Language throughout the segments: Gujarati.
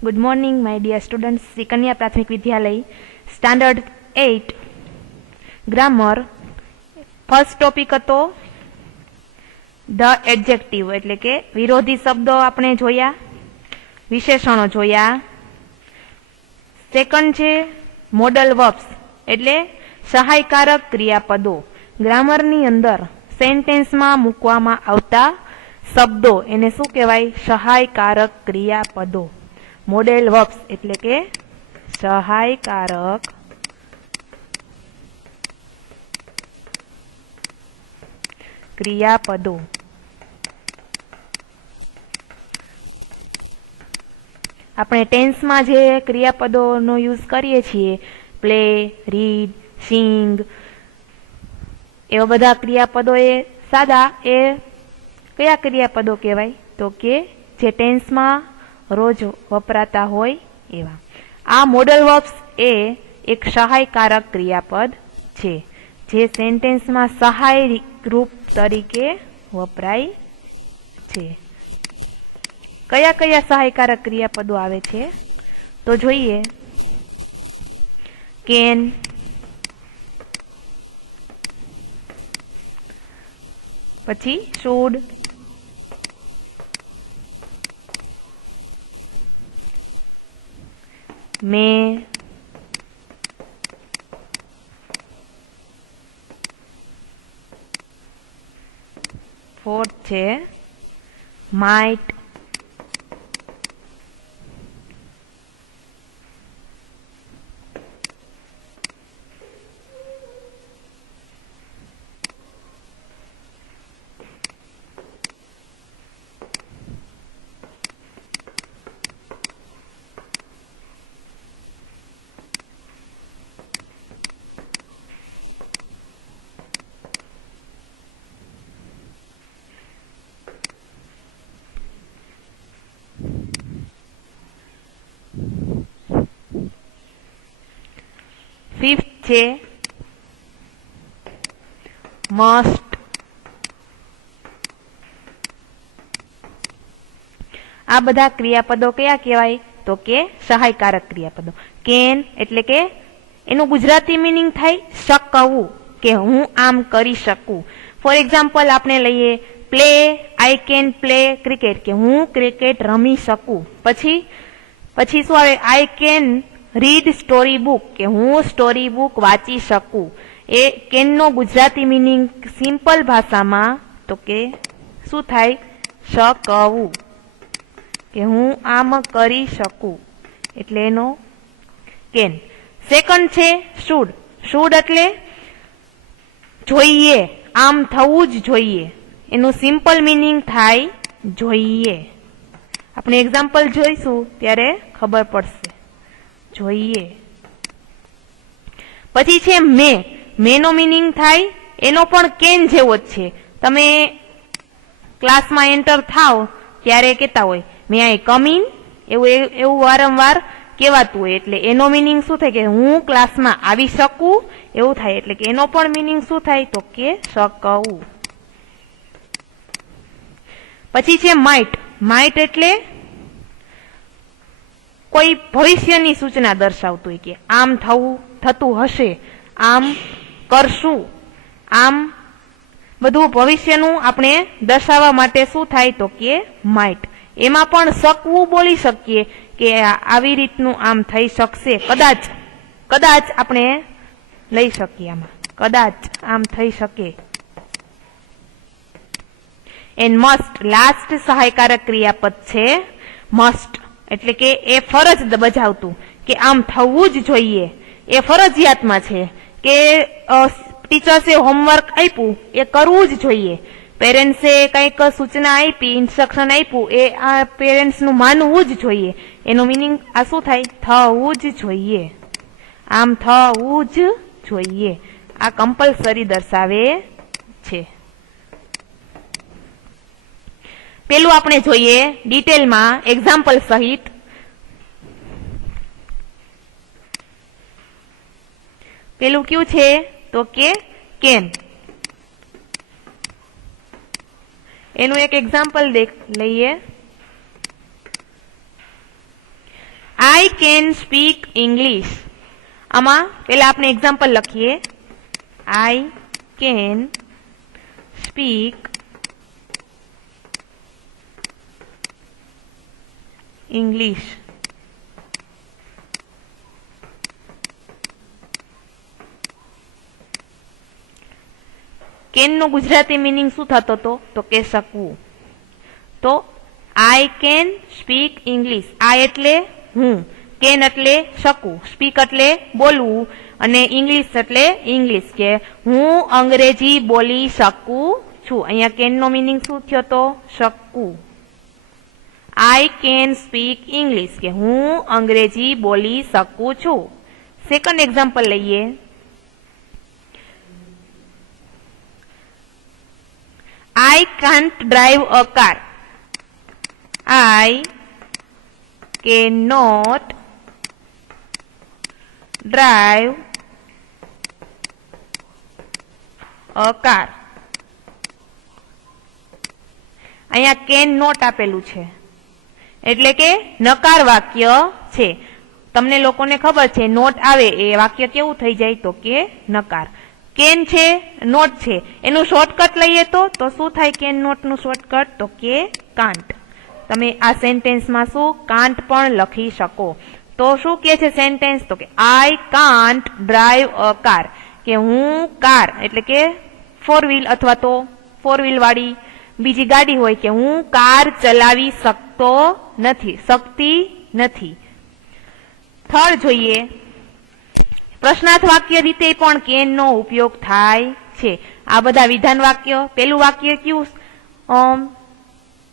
Good morning my dear students. Shri Kanya Prathmik विद्यालय स्टैंडर्ड 8 ग्रामर फर्स्ट टॉपिक हतो ध एडजेक्टिव एटले के विरोधी शब्दों आपणे जोया, विशेषणों जोया। सेकंड छे मॉडल वर्ब्स एटले सहायकारक क्रियापदों। ग्रामर नी अंदर सेंटेन्स में मूकवामां आवता शब्दों एने शुं कहेवाय? सहायकारक क्रियापदों। मॉडल वर्ब्स एटले के सहायकारक क्रियापदों। આપણે ટેન્સમાં જે ક્રિયાપદોનો યુઝ કરીએ છીએ, પ્લે, રીડ, સિંગ, એવા બધા ક્રિયાપદો એ સાદા એ કયા ક્રિયાપદો કહેવાય? તો કે જે ટેન્સમાં રોજ વપરાતા હોય એવા। આ મોડલ વર્બ્સ એ એક સહાયકારક ક્રિયાપદ છે જે સેન્ટેન્સમાં સહાય રૂપ તરીકે વપરાય છે। કયા કયા સહાયકારક ક્રિયાપદો આવે છે તો જોઈએ। કેન, પછી શુડ, મે, फोर्थ છે માઇટ, ફિફ્થ છે મસ્ટ। આ બધા ક્રિયાપદો કયા કહેવાય? તો કે સહાયકારક ક્રિયાપદો। કેન એટલે કે એનું ગુજરાતી મીનિંગ થાય શકવું, કે હું આમ કરી શકું। ફોર એક્ઝામ્પલ આપણે લઈએ play, I can play cricket, કે હું ક્રિકેટ રમી શકું। પછી શું આવે? I can read story book, के हूँ स्टोरी बुक वाँची सकूँ। ए केन नो गुजराती मीनिंग सिंपल भाषा में तो के शू थाय? शकवू, के हूँ आम करी सकूँ, एटले एनो केन। सेकंड छे शुड। शुड एटले जोईए, आम थवू ज जोईए। एनु सिंपल मीनिंग थाय जोईए। आपणे एक्जाम्पल जोईशुं त्यारे खबर पड़शे। જોઈએ। પછી છે મે। મે નો મીનિંગ થાય એનો પણ કેન જેવો જ છે। તમે ક્લાસમાં એન્ટર થાવ ત્યારે કહેતા હોય મે આઈ કમ ઇન, એવું વારંવાર કહેવાતું હોય, એટલે એનો મીનિંગ શું થાય? કે હું ક્લાસમાં આવી શકું એવું થાય। એટલે કે એનો પણ મીનિંગ શું થાય? તો કે શકવું। પછી છે માઇટ। માઇટ એટલે कोई भविष्यनी सूचना दर्शावतुं होय, के आम थतुं हशे, आम करशुं, आम बधुं भविष्यनुं आपणे दर्शाववा माटे शुं थाय? तो के माइट। एमां पण शकवुं बोली शकीए के आवी रीतनुं आम थई शकशे, कदाच कदाच आपणे लई शकीए, आमां कदाच आम थई शके। एंड मस्ट लास्ट सहायकारक क्रियापद छे मस्ट, એટલે કે એ ફરજ બજાવતું, કે આમ થવું જ જોઈએ, એ ફરજિયાતમાં છે, કે ટીચર્સે હોમવર્ક આપ્યું એ કરવું જ જોઈએ, પેરેન્ટ્સે કંઈક સૂચના આપી, ઇન્સ્ટ્રક્શન આપ્યું એ આ પેરેન્ટ્સનું માનવું જ જોઈએ। એનો મીનિંગ આ શું થાય? થવું જ જોઈએ, આમ થવું જ જોઈએ। આ કમ્પલસરી દર્શાવે છે। પેલું આપણે જોઈએ ડિટેલમાં એક્ઝામ્પલ સહિત। પેલું ક્યું છે? તો કે કેન। એનું એક એક્ઝામ્પલ લઈએ। I can speak English. આમાં પેલા આપણે એક્ઝામ્પલ લખીએ. I can speak English. Can નો ગુજરાતી મીનિંગ શું થતો હતો? તો કે શકવું. તો I can speak English. I એટલે હું, કેન એટલે શકું, સ્પીક એટલે બોલવું, અને ઇંગ્લિશ એટલે ઇંગ્લિશ, કે હું અંગ્રેજી બોલી શકું છું. અહીંયા કેન નો મીનિંગ શું થયો તો? શકવું. આઈ કેન સ્પીક ઇંગ્લિશ, કે હું અંગ્રેજી બોલી શકું છું. સેકન્ડ એક્ઝામ્પલ લઈએ. I can't drive a car. I cannot drive a car. અહીંયા કેન નોટ આપેલું છે એટલે કે નકાર વાક્ય છે. તમને લોકોને ખબર છે નોટ આવે એ વાક્ય કેવું થઈ જાય? તો કે નકાર. કેન છે, નોટ છે, એનું શોર્ટકટ લઈએ તો શું થાય? કેન નોટ નું શોર્ટકટ તો કે કાન્ટ. તમે આ સેન્ટેન્સમાં શું કાન્ટ પણ લખી શકો. તો શું કે છે સેન્ટેન્સ? તો કે I can't drive a car, કે હું કાર એટલે કે 4 વ્હીલ અથવા તો 4 વ્હીલ વાળી બીજી ગાડી હોય, કે હું કાર ચલાવી શકતી નથી. થર્ડ જોઈએ. પ્રશ્નાર્થ વાક્ય રીતે પણ કેન નો ઉપયોગ થાય છે. આ બધા વિધાન વાક્ય. પેલું વાક્ય કયું?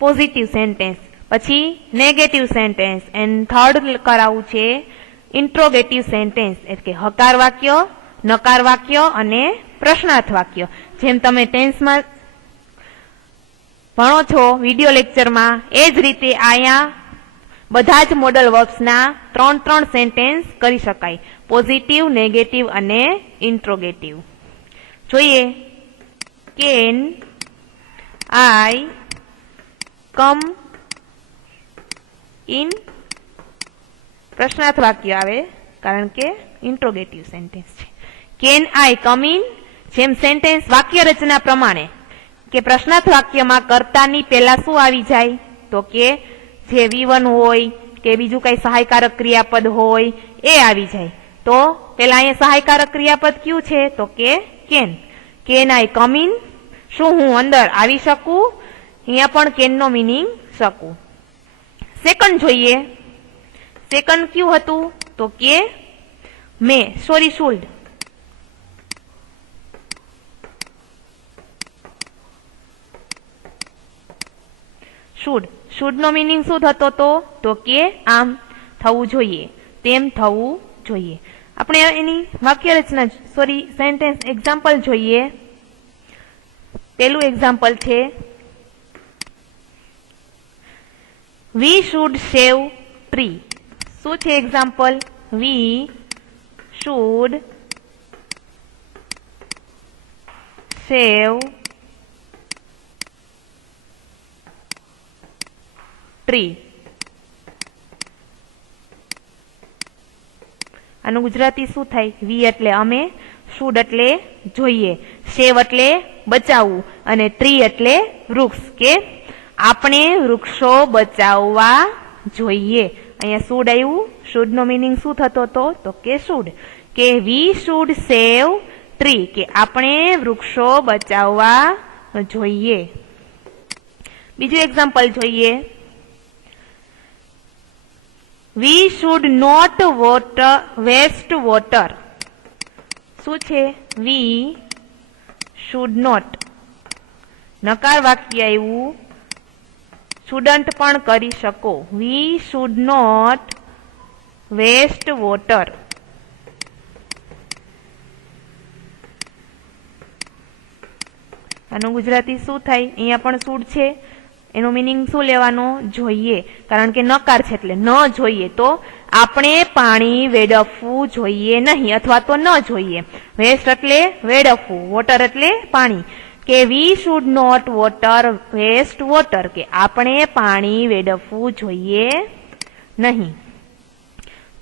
પોઝિટિવ સેન્ટેન્સ, પછી નેગેટિવ સેન્ટેન્સ, એન્ડ થર્ડ કરાવું છે ઇન્ટ્રોગેટિવ સેન્ટેન્સ, એટલે કે હકાર વાક્ય, નકાર વાક્ય અને પ્રશ્નાર્થ વાક્ય. જેમ તમે ટેન્સમાં ભણો છો વિડિયો લેક્ચરમાં, એ જ રીતે અહીંયા બધા જ મોડલ વર્બ્સના 3 સેન્ટેન્સ કરી શકાય. પોઝિટિવ, નેગેટિવ અને ઇન્ટ્રોગેટિવ. જોઈએ. Can I come in? પ્રશ્નાર્થ વાક્ય આવે કારણ કે ઇન્ટ્રોગેટિવ સેન્ટેન્સ છે. Can I come in? જેમ સેન્ટેન્સ વાક્ય રચના પ્રમાણે કે પ્રશ્નાર્થ વાક્યમાં કર્તાની પહેલા શું આવી જાય? તો કે જે V1 હોય કે બીજું કઈ સહાયકારક ક્રિયાપદ હોય એ આવી જાય. તો પેલા અહીંયા સહાયકારક ક્રિયાપદ કયું છે? તો કે can. Can I come in? શું હું અંદર આવી શકું? અહીંયા પણ કેન નો મીનિંગ શકું. સેકન્ડ જોઈએ. સેકન્ડ કયું હતું? તો કે શુડ. શુડ નો મીનિંગ શું થતો હતો? તો કે આમ થવું જોઈએ, તેમ થવું જોઈએ. આપણે એની વાક્ય રચના સેન્ટેન્સ એક્ઝામ્પલ જોઈએ. પેલું એક્ઝામ્પલ છે વી શુડ સેવ ટ્રી. શું છે example? We should save tree. આનું ગુજરાતી શું થાય? વી એટલે અમે, શુડ એટલે જોઈએ, સેવ એટલે બચાવવું, અને ટ્રી એટલે વૃક્ષ, કે આપણે વૃક્ષો બચાવવા જોઈએ. અહીંયા શુડ આવ્યું. શુડ નો મીનિંગ શું થતો હતો? તો કે શુડ, કે વી શુડ સેવ ટ્રી, કે આપણે વૃક્ષો બચાવવા જોઈએ. બીજું એક્ઝામ્પલ જોઈએ. We should not waste water. શું છે? We should not. નકાર વાક્ય આવ્યું. શુડન્ટ પણ કરી શકો. We should not waste water. આનું ગુજરાતી શું થાય? અહીંયા પણ શુડ છે, એનો મીનિંગ શું લેવાનો? જોઈએ, કારણ કે નકાર છે એટલે ન જોઈએ. તો આપણે પાણી વેડફવું જોઈએ નહીં, અથવા તો ન જોઈએ. વેસ્ટ એટલે વેડફવું, વોટર એટલે પાણી, કે we should not waste water, કે આપણે પાણી વેડફવું જોઈએ નહીં.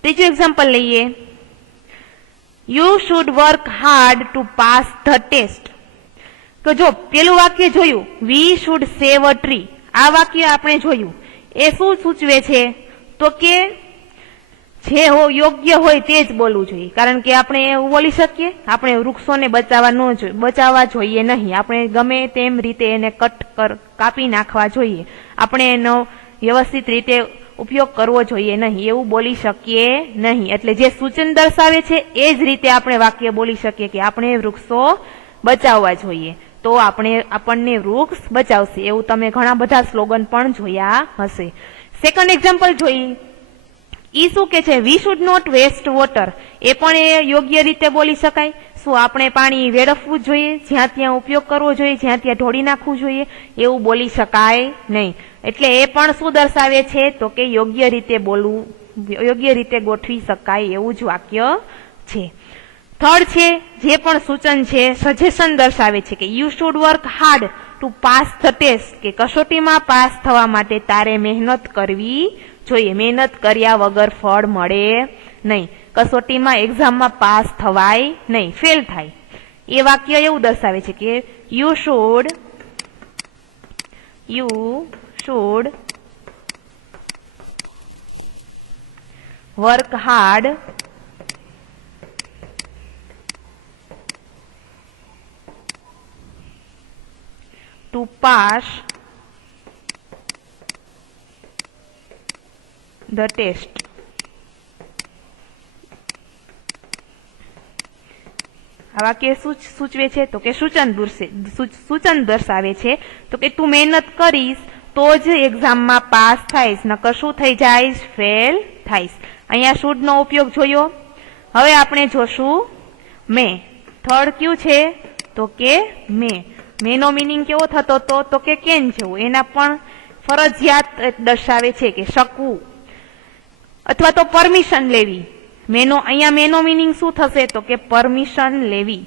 ત્રીજું એક્ઝામ્પલ લઈએ. You should work hard to pass the test. તો જો પેલું વાક્ય જોયું, we should save a tree, આ વાક્ય આપણે જોયું, એ શું સૂચવે છે? તો કે જે યોગ્ય હોય તે જ બોલવું જોઈએ. કારણ કે આપણે એવું બોલી શકીએ, આપણે વૃક્ષોને બચાવવા જોઈએ નહીં, આપણે ગમે તેમ રીતે એને કાપી નાખવા જોઈએ, આપણે એનો વ્યવસ્થિત રીતે ઉપયોગ કરવો જોઈએ નહીં, એવું બોલી શકીએ નહીં. એટલે જે સૂચન દર્શાવે છે એ જ રીતે આપણે વાક્ય બોલી શકીએ કે આપણે વૃક્ષો બચાવવા જોઈએ, તો આપણને વૃક્ષ બચાવશે. એવું તમે ઘણા બધા સ્લોગન પણ જોયા હશે. સેકન્ડ એક્ઝામ્પલ જોઈએ. ઈ શું કે છે? We should not waste water. એ પણ એ યોગ્ય રીતે બોલી શકાય. શું આપણે પાણી વેડફવું જોઈએ, જ્યાં ત્યાં ઉપયોગ કરવો જોઈએ, જ્યાં ત્યાં ઢોળી નાખવું જોઈએ, એવું બોલી શકાય નહીં. એટલે એ પણ શું દર્શાવે છે? તો કે યોગ્ય રીતે બોલવું, યોગ્ય રીતે ગોઠવી શકાય એવું જ વાક્ય છે. થર્ડ છે, જે પણ સૂચન છે, સજેશન દર્શાવે છે કે you should work hard to pass the test, કે કસોટીમાં પાસ થવા માટે તારે મહેનત કરવી જોઈએ, મહેનત કર્યા વગર ફળ મળે નહીં, કસોટીમાં એક્ઝામમાં પાસ થવાય નહીં, ફેલ થાય. એ વાક્ય એવું દર્શાવે છે કે you should work hard to pass the test. આ વાક્ય સૂચવે છે? તો કે સૂચન દર્શાવે છે. તો કે તું મહેનત કરીશ તો જ એક્ઝામમાં પાસ થાઈશ, નકર શું થઈ જાઈશ? ફેલ થાઈશ. અહીંયા શુડ નો ઉપયોગ જોયો. હવે આપણે જોશું મે. થર્ડ કયું છે? તો કે મે. મેનો મિનિંગ કેવો થતો હતો? તો કે કેન જેવું. એના પણ ફરજિયાત દર્શાવે છે કે શકવું અથવા તો પરમિશન લેવી. અહીંયા મેનો મિનિંગ શું થશે? તો કે પરમિશન લેવી.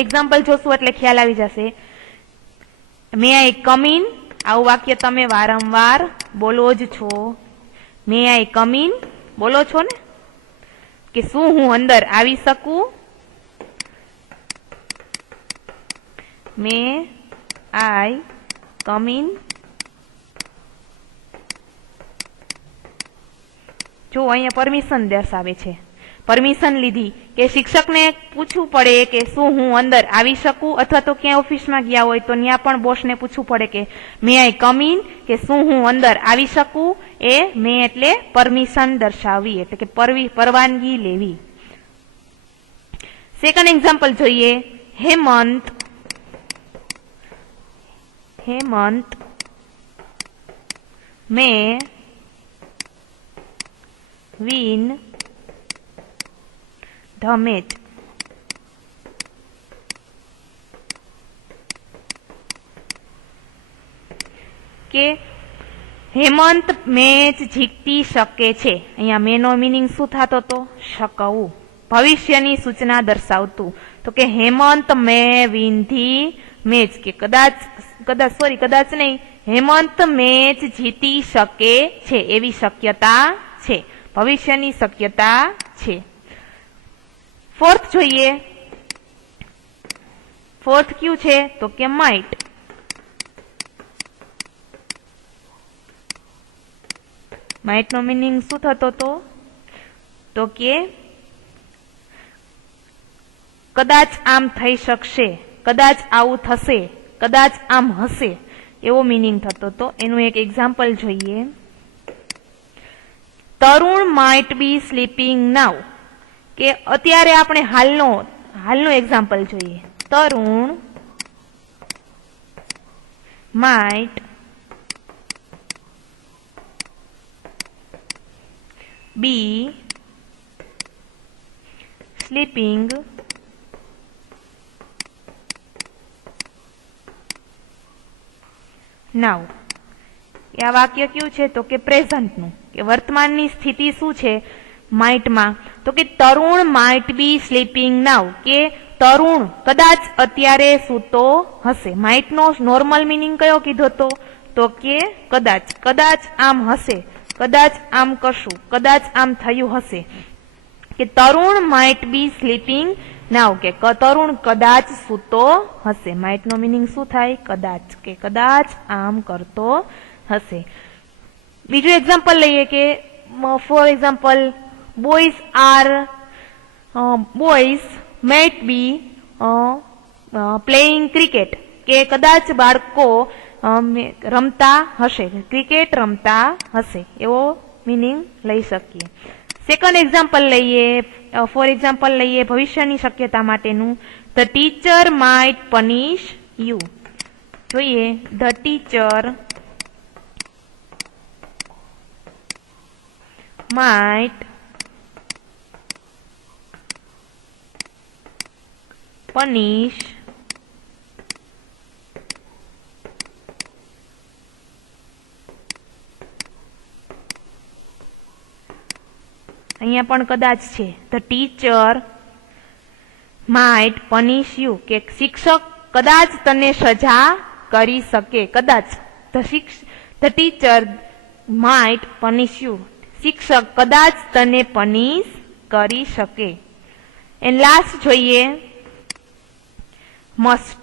એક્ઝામ્પલ જોશું એટલે ખ્યાલ આવી જશે. મે આઈ કમ ઇન. આવું વાક્ય તમે વારંવાર બોલો જ છો. મે આઈ કમ ઇન બોલો છો ને, કે શું હું અંદર આવી શકું? મે આઈ કમ ઇન. જો અહીંયા પરમિશન દર્શાવે છે, પરમિશન લીધી, કે શિક્ષકને પૂછવું પડે કે શું હું અંદર આવી શકું, અથવા તો ક્યાં ઓફિસમાં ગયા હોય તો ત્યાં પણ બોસને પૂછવું પડે કે મે આઈ કમ ઇન, કે શું હું અંદર આવી શકું. એ મે એટલે પરમિશન દર્શાવવી, એટલે કે પરવાનગી લેવી. સેકન્ડ એક્ઝામ્પલ જોઈએ. હેમંત મે win the match. કે હેમંત મેચ જીતી શકે છે. અહીંયા મેનો મિનિંગ શું થતો હતો? શકવું, ભવિષ્યની સૂચના દર્શાવતું. તો કે હેમંત મે વિન ધી મેચ, કે કદાચ નહીં, હેમંત મેચ જીતી શકે છે એવી શક્યતા છે, ભવિષ્યની શક્યતા છે. ફોર્થ જોઈએ. ફોર્થ કયું છે? તો કે માઇટ. માઇટ નો મિનિંગ શું થતો હતો? તો કે કદાચ આમ થઈ શકશે, કદાચ આવું થશે, કદાચ આમ હશે, એવો મિનિંગ થતો હતો. એનું એક એક્ઝામ્પલ જોઈએ. તરુણ માઇટ બી સ્લીપિંગ નાઉ, કે અત્યારે આપણે હાલનો એક્ઝામ્પલ જોઈએ. તરુણ માઇટ બી સ્લીપિંગ નાઉ. આ વાક્ય કયું છે? તો કે પ્રેઝન્ટનું, કે વર્તમાનની સ્થિતિ શું છે માઇટમાં? તો કે તરુણ માઇટ બી સ્લીપિંગ નાઉ, કે તરુણ કદાચ અત્યારે સૂતો હશે. માઇટ નો નોર્મલ મિનિંગ કયો કીધો હતો? તો કે કદાચ આમ હશે, કદાચ આમ કરશું, કદાચ આમ થયું હશે. કે તરુણ માઇટ બી સ્લીપિંગ નાઉ, કે તરુણ કદાચ સૂતો હશે. માઇટ નો મિનિંગ શું થાય? કદાચ, કે કદાચ આમ કરતો હશે. બીજું એક્ઝામ્પલ લઈએ કે for example boys might be playing cricket, કે કદાચ બાળકો રમતા હશે, ક્રિકેટ રમતા હશે, એવો મિનિંગ લઈ શકીએ. સેકન્ડ એક્ઝામ્પલ લઈએ, ફોર એક્ઝામ્પલ લઈએ ભવિષ્યની શક્યતા માટેનું. The teacher might પનિશ you. જોઈએ, ધ ટીચર માઇટ પનિશ અહીંયા પણ કદાચ છે. ધ ટીચર માઇટ પનિશ યુ, કે શિક્ષક કદાચ તને સજા કરી શકે. કદાચ ધ ટીચર માઇટ પનિશ યુ, શિક્ષક કદાચ તને પનિશ કરી શકે. એન્ડ લાસ્ટ જોઈએ મસ્ટ.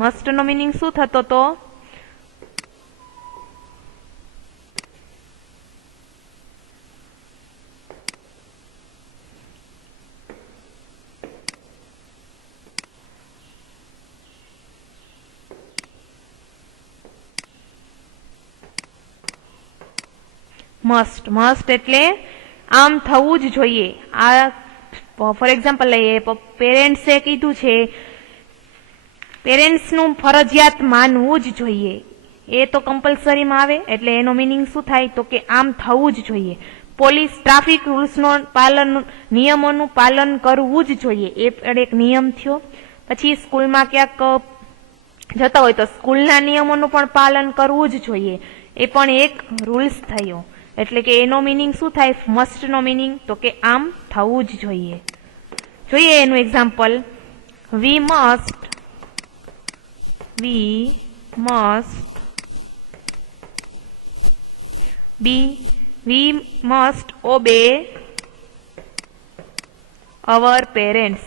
મસ્ટ નો મિનિંગ શું થતો તો? મસ્ટ એટલે આમ થવું જ જોઈએ. આ ફોર એક્ઝામ્પલ લઈએ, પેરેન્ટ્સે કીધું છે, પેરેન્ટ્સનું ફરજિયાત માનવું જ જોઈએ. એ તો કમ્પલસરીમાં આવે, એટલે એનો મિનિંગ શું થાય? તો કે આમ થવું જ જોઈએ. પોલીસ ટ્રાફિક રૂલ્સનો નિયમોનું પાલન કરવું જ જોઈએ, એ પણ એક નિયમ થયો. પછી સ્કૂલમાં ક્યાંક જતા હોય તો સ્કૂલના નિયમોનું પણ પાલન કરવું જ જોઈએ, એ પણ એક રૂલ્સ થયો. એટલે કે એનો મિનિંગ શું થાય? મસ્ટ નો મિનિંગ તો કે આમ થવું જ જોઈએ. જોઈએ એનું example. We must obey our parents.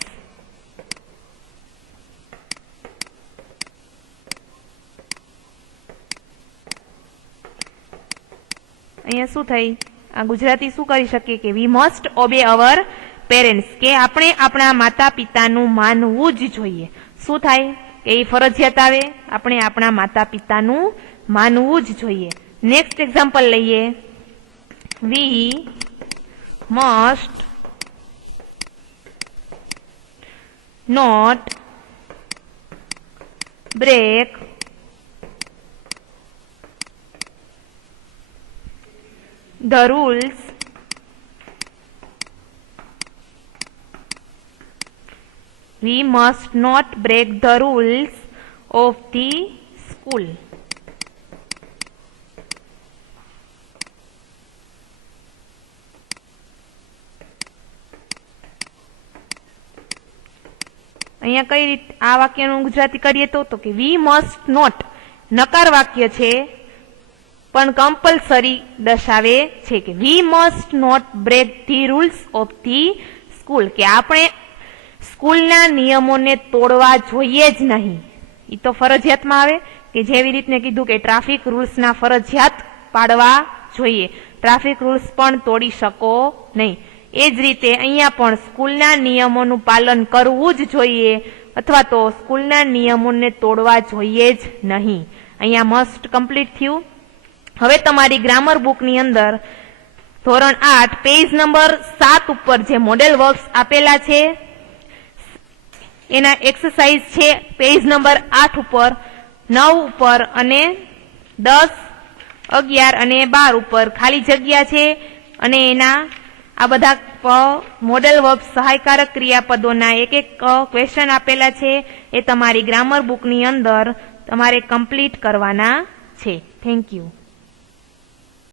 અહીંયા શું થઈ? આ ગુજરાતી શું કરી શકીએ? કે we must obey our parents, કે આપણે આપણા માતા પિતાનું માનવું જ જોઈએ. શું થાય? કે એ ફરજિયાત આવે, આપણે આપણા માતા પિતાનું માનવું જ જોઈએ. નેક્સ્ટ એક્ઝામ્પલ લઈએ. We must not break the rules we must not break the rules of the school. અહીંયા કઈ રીતે આ વાક્યનું ગુજરાતી કરીએ તો કે વી મસ્ટ નોટ નકાર વાક્ય છે, પણ કમ્પલસરી દર્શાવે છે કે we must not break the rules of the school, કે આપણે સ્કૂલના નિયમોને તોડવા જોઈએ જ નહીં. એ તો ફરજિયાતમાં આવે, કે જેવી રીતને કીધું કે ટ્રાફિક રૂલ્સના ફરજિયાત પાડવા જોઈએ, ટ્રાફિક રૂલ્સ પણ તોડી શકો નહીં. એ જ રીતે અહીંયા પણ સ્કૂલના નિયમોનું પાલન કરવું જ જોઈએ, અથવા તો સ્કૂલના નિયમોને તોડવા જોઈએ જ નહીં. અહીંયા મસ્ટ કમ્પ્લીટ થયું. હવે તમારી ગ્રામર બુકની અંદર ધોરણ 8 પેજ નંબર 7 ઉપર જે મોડેલ વર્ક્સ આપેલા છે એના એક્સરસાઇઝ છે પેજ નંબર 8 ઉપર, 9 ઉપર અને 10, 11 અને 12 ઉપર ખાલી જગ્યા છે, અને એના આ બધા મોડેલ વર્બ સહાયકારક ક્રિયાપદોના એક ક્વેશ્ચન આપેલા છે. એ તમારી ગ્રામર બુકની અંદર તમારે કમ્પ્લીટ કરવાના છે. Thank you.